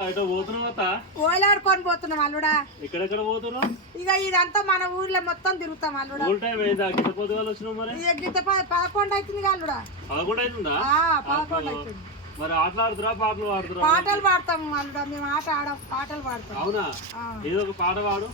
ఓలాడుకొని పోతున్నాం అల్లుడా. ఎక్కడెక్కడ పోతున్నావు? ఇక ఇదంతా మన ఊర్లో మొత్తం తిరుగుతాం అల్లుడా. గిట్ట 11 అవుతుంది అల్లుడా. 11 అవుతుందా? 11 అవుతుంది. మరి ఆటలు ఆడుతురా పాటలు ఆడుతురా? పాటలు పాడతాము అల్లుడా. మేము ఆట ఆడం, పాటలు పాడతాం. అవునా? ఏదో ఒక పాట పాడు.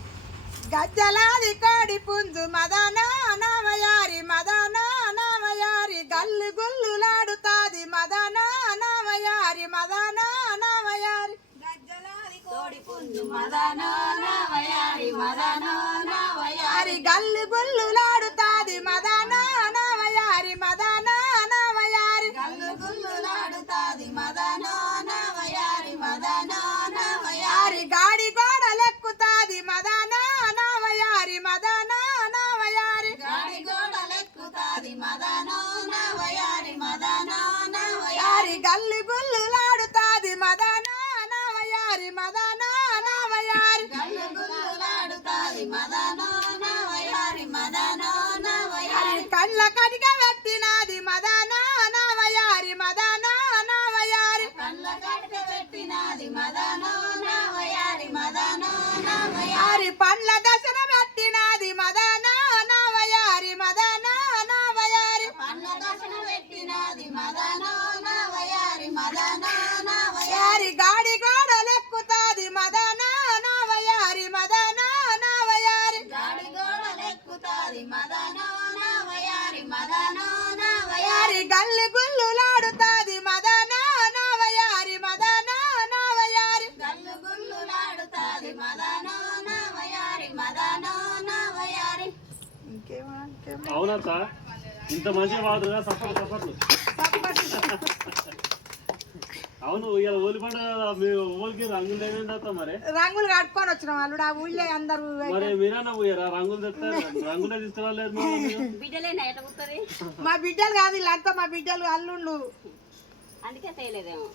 గజ్జలాది కోడి పుంజు మదనా నామయారి మదనా నామయారి గల్లు గుల్లులాడుతాది మదనా నామయారి మదనా నామయారి గజ్జలాది కోడి పుంజు మదనా నామయారి మదనా నామయారి గల్లు గుల్లులాడుతాది మదనా నామయారి మదనా నామయారి గల్లు గుల్లులాడుతాది మదనా నామయారి మదనా నామయారి గాడి గోడలెక్కుతాది మదనా నామయారి మదనా నామయారి గాడి గోడలెక్కుతాది మదనా నామయారి మదనా నామయారి గల్లి గుల్లులాడుతాది మదనా నామయారి మదనా నామయారి గల్లి గుల్లులాడుతాది మదనా నామయారి మదనా నామయారి కళ్ళ కడిగ పెట్టినాది మదనా నామయారి మదనా నామయారి కళ్ళ కడిగ పెట్టినాది మదనా నామయారి మదనా నామయారి పండ్ల దశన పెట్టినాది మదనా నామయారి మదనా నామయారి పండ్ల దశన పెట్టినాది మదనా నామయారి మదనా నామయారి గాడి గోడలెక్కుతాది మదనా నామయారి మదనా నామయారి గాడి గోడలెక్కుతాది మదనా నామయారి మదనా నామయారి గల్లి గుల్లులాడుతాది మదనా నామయారి మదనా నామయారి గల్లి గుల్లులాడుతాది మదనా నామయారి మదనా నామయారి. అవునా సార్? ఇంత మంచిగా వాడుతున్నా సపోర్ట్ సపోర్ట్లు. అవును, ఇలా ఓలి పండుగ మీ ఊరికి రంగులు ఏమేందా? మరి రంగులు కట్టుకొని వచ్చినాం అల్లుడు. ఆ ఊళ్ళో అందరూ మరి మీరన్నా పోయారా? రంగులు తెస్తారు, రంగులే తీసుకురాలేదు. మా బిడ్డలు కాదు వీళ్ళంతా, మా బిడ్డలు అల్లుళ్ళు. అందుకే చేయలేదేమో.